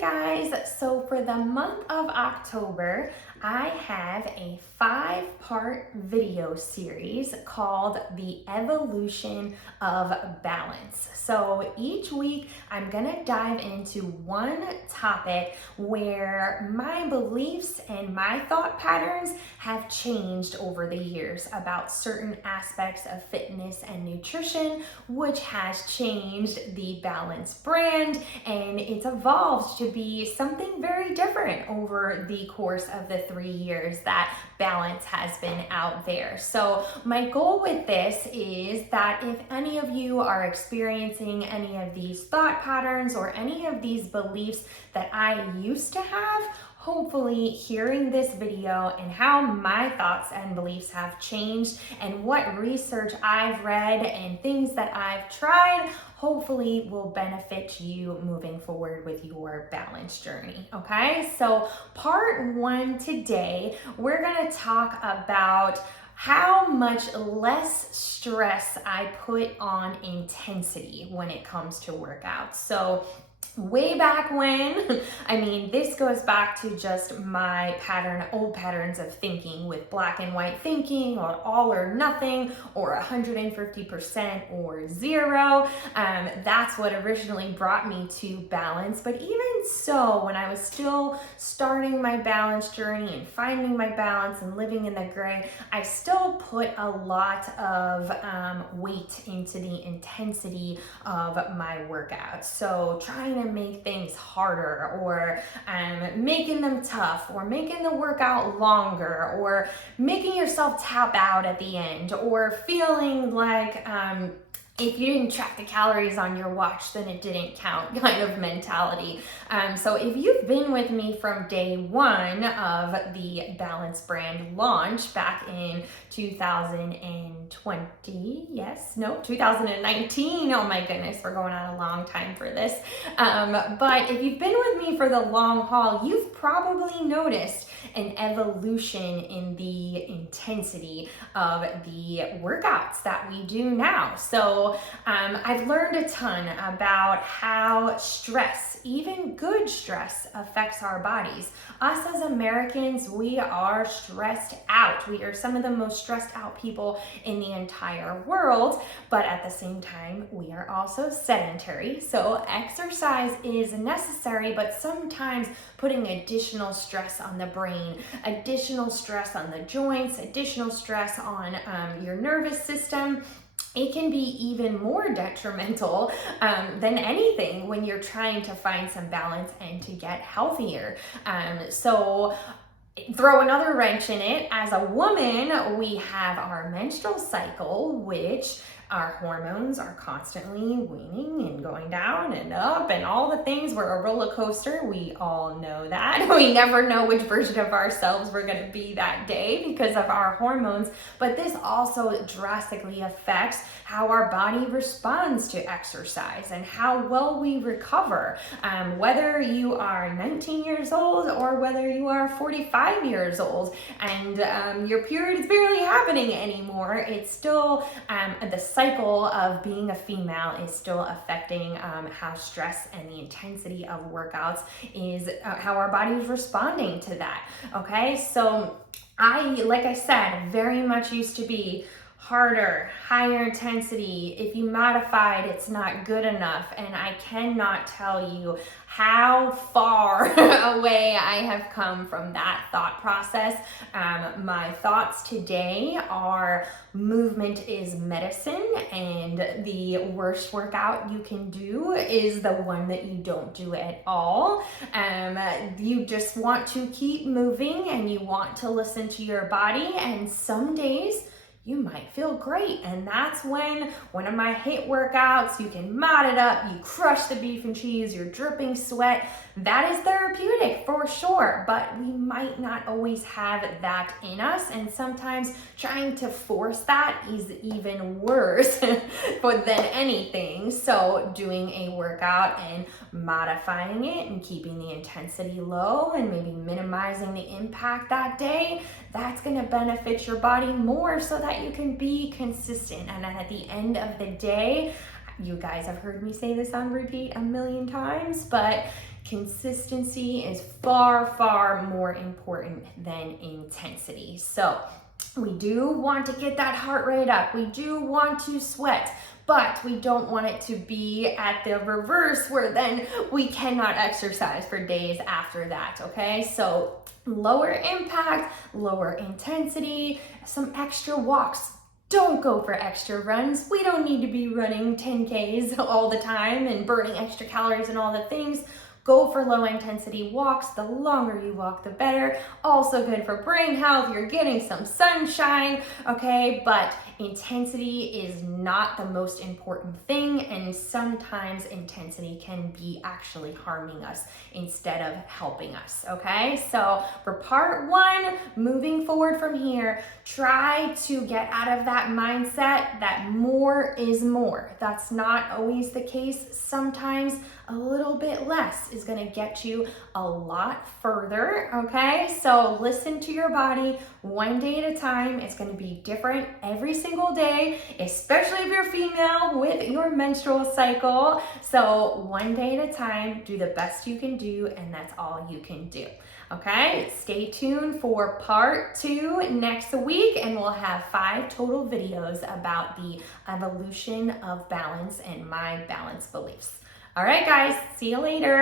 Guys, so for the month of October, I have a 5-part video series called The Evolution of Balance. So each week I'm gonna dive into one topic where my beliefs and my thought patterns have changed over the years about certain aspects of fitness and nutrition, which has changed the Balance brand, and it's evolved to be something very different over the course of the 3 years that Balance has been out there. So my goal with this is that if any of you are experiencing any of these thought patterns or any of these beliefs that I used to have, hopefully hearing this video and how my thoughts and beliefs have changed and what research I've read and things that I've tried hopefully will benefit you moving forward with your balance journey. Okay, so part 1 today, we're gonna talk about how much less stress I put on intensity when it comes to workouts. So way back when, this goes back to just my old patterns of thinking with black and white thinking, or all or nothing, or 150% or zero. That's what originally brought me to balance. But even so, when I was still starting my balance journey and finding my balance and living in the gray, I still put a lot of weight into the intensity of my workouts. So trying to make things harder, or making them tough, or making the workout longer, or making yourself tap out at the end, or feeling like if you didn't track the calories on your watch, then it didn't count kind of mentality. So if you've been with me from day one of the Balance brand launch back in 2019. Oh my goodness, we're going on a long time for this. But if you've been with me for the long haul, you've probably noticed an evolution in the intensity of the workouts that we do now. So I've learned a ton about how stress, even good stress, affects our bodies. Us as Americans, we are stressed out. We are some of the most stressed out people in the entire world, but at the same time, we are also sedentary. So exercise is necessary, but sometimes putting additional stress on the brain, additional stress on the joints, additional stress on your nervous system, it can be even more detrimental than anything when you're trying to find some balance and to get healthier. So throw another wrench in it. As a woman, we have our menstrual cycle, which our hormones are constantly waning and going down and up and all the things. We're a roller coaster. We all know that. We never know which version of ourselves we're going to be that day because of our hormones. But this also drastically affects how our body responds to exercise and how well we recover. Whether you are 19 years old or whether you are 45 years old and your period is barely happening anymore, it's still the cycle of being a female is still affecting how stress and the intensity of workouts is, how our body is responding to that. Okay, so like I said, very much used to be harder, higher intensity. If you modified, it's not good enough. And I cannot tell you how far away I have come from that thought process. My thoughts today are movement is medicine, and the worst workout you can do is the one that you don't do at all. You just want to keep moving and you want to listen to your body, and some days you might feel great. And that's when one of my HIIT workouts, you can mod it up, you crush the beef and cheese, you're dripping sweat. That is therapeutic for sure, but we might not always have that in us. And sometimes trying to force that is even worse than anything. So doing a workout and modifying it and keeping the intensity low and maybe minimizing the impact that day, that's going to benefit your body more so that you can be consistent. And then at the end of the day, you guys have heard me say this on repeat a million times, but Consistency is far, far more important than intensity. So we do want to get that heart rate up. We do want to sweat, but we don't want it to be at the reverse where then we cannot exercise for days after that, okay? So lower impact, lower intensity, some extra walks. Don't go for extra runs. We don't need to be running 10Ks all the time and burning extra calories and all the things. Go for low intensity walks. The longer you walk, the better. Also good for brain health. You're getting some sunshine, okay? But intensity is not the most important thing, and sometimes intensity can be actually harming us instead of helping us, okay? So for part one, moving forward from here, try to get out of that mindset that more is more. That's not always the case. Sometimes a little bit less is going to get you a lot further, okay? So listen to your body one day at a time. It's going to be different every single day, especially if you're female with your menstrual cycle. So one day at a time, do the best you can do, and that's all you can do. Okay, stay tuned for part 2 next week, and we'll have 5 total videos about the evolution of balance and my balance beliefs. All right, guys, see you later.